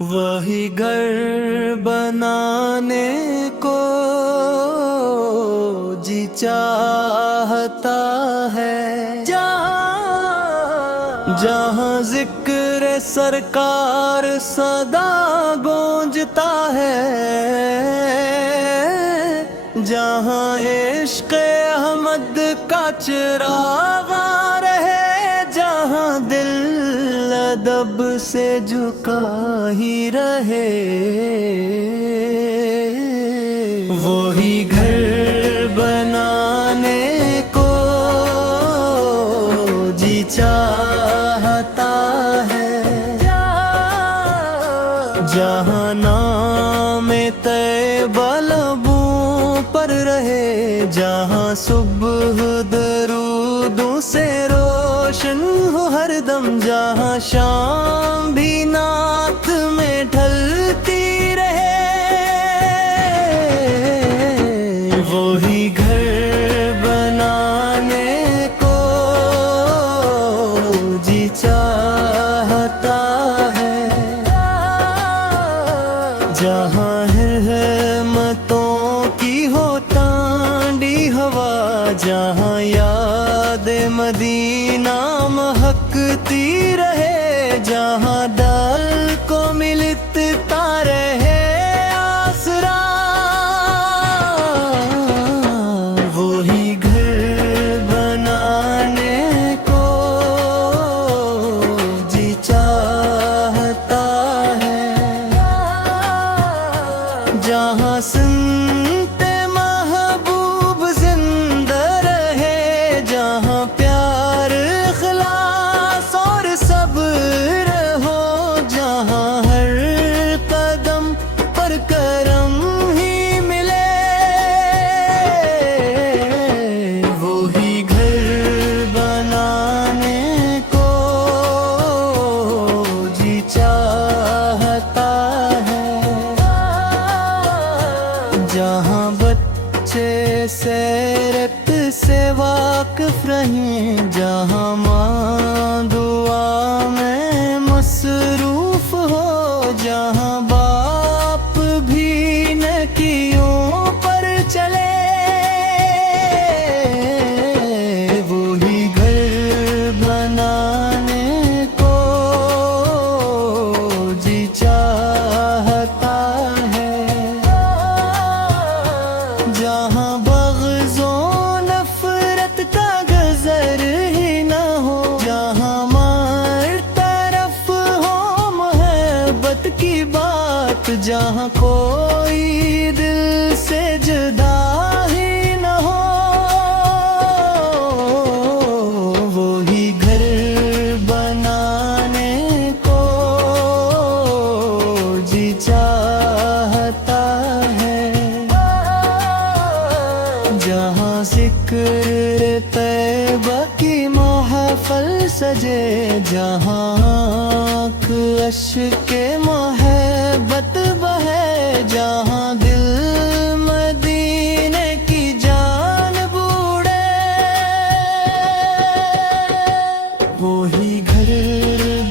وہی گھر بنانے کو جی چاہتا ہے، جہاں ذکر سرکار صدا گونجتا ہے، جہاں عشق احمد کا چراغ رہے، جہاں دل ادب سے جھکا ہی رہے، وہی گھر بنانے کو جی چاہتا ہے، جہاں نام طیبہ لبوں پر رہے، جہاں صبح درودوں سے روشن ہو ہر دم، جہاں شام بھی نعت میں ڈھلتی رہے، وہی گھر بنانے کو جی چاہتا ہے، جہاں رحمتوں کی ہو ٹھنڈی ہوا، جہاں یاد مدینہ مہکتی رہے، جہاں دل کو ملتا رہے آسرا، وہی گھر بنانے کو جی چاہتا ہے، جہاں سنت محبوب زندہ رہے، جہاں پیار اخلاص اور صبر ہو، جہاں ہر قدم پر کرم ہی ملے، وہی گھر بنانے کو جی چاہتا ہے، جہاں بچے سیرت سے واقف رہیں، جہاں ماں دعا میں مصروف ہو، جہاں باپ بھی نیکیوں پر چلے، وہی گھر بنانے کو جی چاہتا ہے، جہاں بغض و نفرت کا گزر ہی نہ ہو، جہاں مار طرف ہو محبت کی بات، جہاں کوئی دل سے جدا ہی نہ ہو، وہی گھر بنانے کو جی چاہتا ہے، جہاں ذکر طیبہ کی محفل سجے، جہاں آنکھ اشک محبت بہے، جہاں دل مدینے کی جانب اڑے، وہی گھر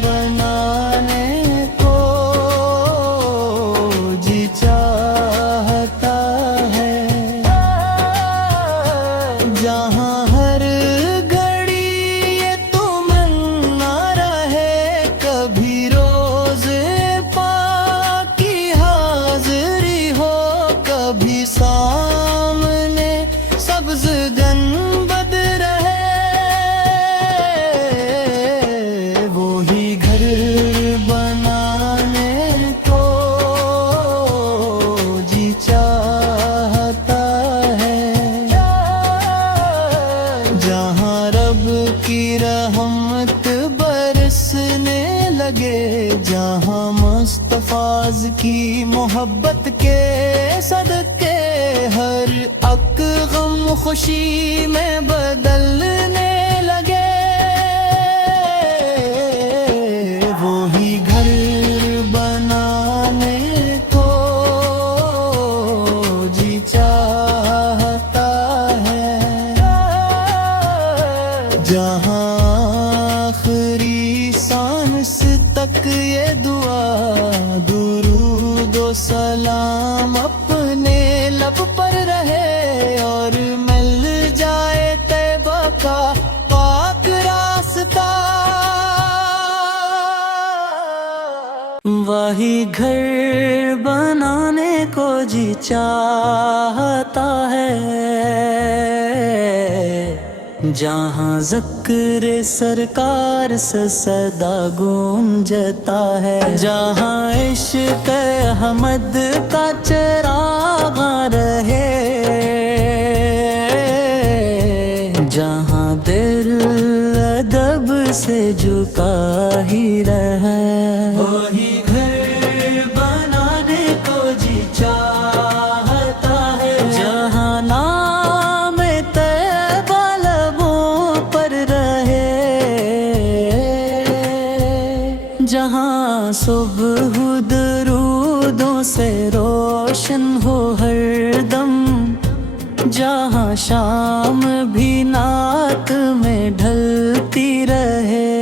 بنانے کو جی چاہتا ہے، جہاں ہر گھڑی یہ تمنا رہے، کبھی روز پاک کی حاضری ہو، کبھی سامنے سبز گنبد رہے، وہی گھر بنانے کو جی چاہتا ہے، جہاں رب کی رحمت برسنے لگے، جہاں مصطفیٰ کی محبت کے صدقے ہر اک غم خوشی میں بدلنے لگے، وہی گھر بنانے کو جی چاہتا ہے، جہاں آخری سانس تک یہ دعا सलाम अपने लब पर रहे और मिल जाए तैबा का पाक रास्ता। वही घर बनाने को जी चाहता है जहाँ ज़िक्र सरकार से सदा गूंजता है, जहाँ इश्क़ अहमद का चिराग रहे, जहाँ दिल अदब से झुका ही रहे। वही घर बनाने को जी चाहता है जहाँ नाम तैबा लबों पर रहे, जहाँ सुबह दरूदों से रोशन हो हर दम, जहाँ शाम भी नात में ढलती रहे।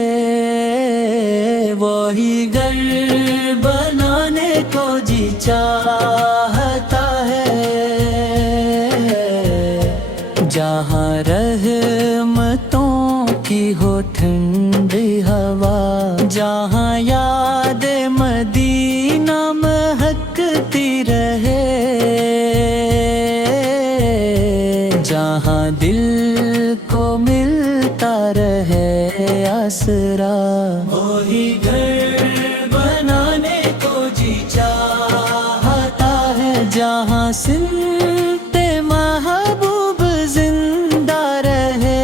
वही घर बनाने को जी चाहता है जहाँ रहमतों की हो ठंडी हवा, जहाँ याद मदीना महकती रहे, जहाँ दिल को मिलता रहे आसरा। वही घर बनाने को जी चाहता है जहाँ सिमते महबूब जिंदा रहे,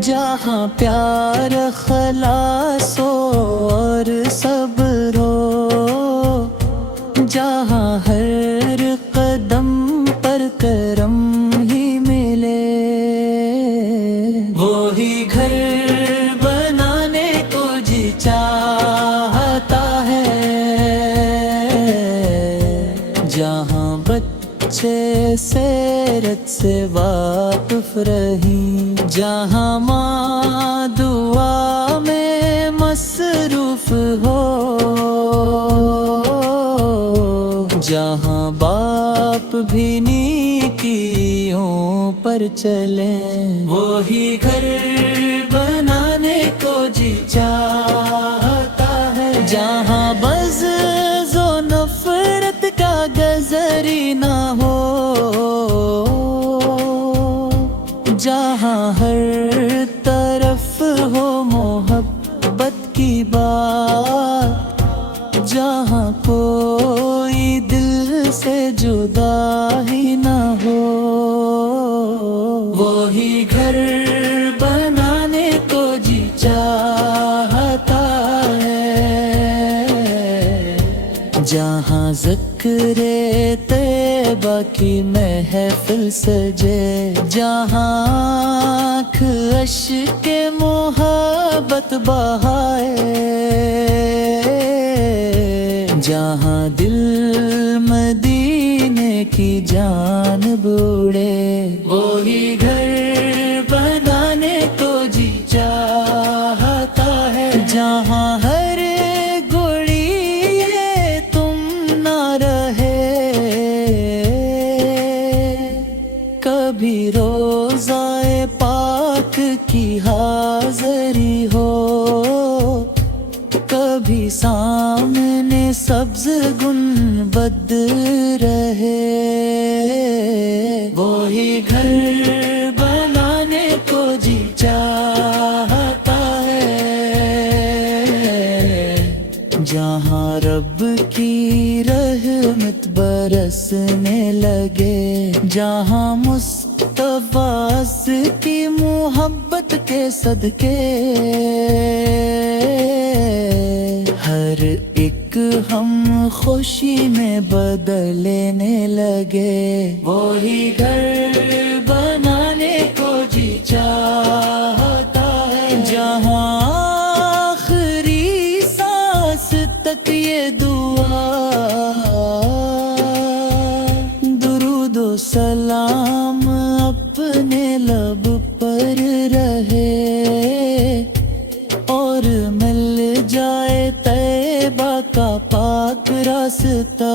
जहाँ प्यार खलास हो और सब्र हो, जहाँ हर कदम पर करम ही मिले। वही घर बनाने को जी चाहता है जहाँ बच्चे सीरत से वाकिफ रही, जहाँ माँ दुआ में मसरूफ हो, जहाँ बाप भी नेकियों पर चले। वही घर बनाने को जी चाहता है जहाँ बग़्ज़ व नफ़रत का गज़री ना हो, जहाँ हर तरफ हो मोहब्बत की बात, जहाँ कोई दिल से जुदा ही ना हो। वही घर बनाने को जी चाहता है जहाँ ज़िक्र तैबा की महफिल सजे, जहाँ आँख अश्क मोहब्बत बहाए, जहाँ दिल मदीने की जानिब उड़े। वही घर बनाने को जी चाहता है जहाँ हर घड़ी तुम ना रहे, कभी रोज़ाए पाक की हाज़री हो, कभी सामने सब्ज़ गुंबद रहे। वही घर बनाने को जी चाहता है जहाँ रब की रहमत बरसने लगे, जहाँ मुस्तफ़ा की मोहब्बत के सदके हर एक हम खुशी में बदलने लगे। वही घर बनाने को जी चाहता है जहाँ आखिरी सांस तक ये दुआ, दुरूद व सलाम अपने लब पर रहे और मिल जाए तैबा طیبہ کا پاک راستہ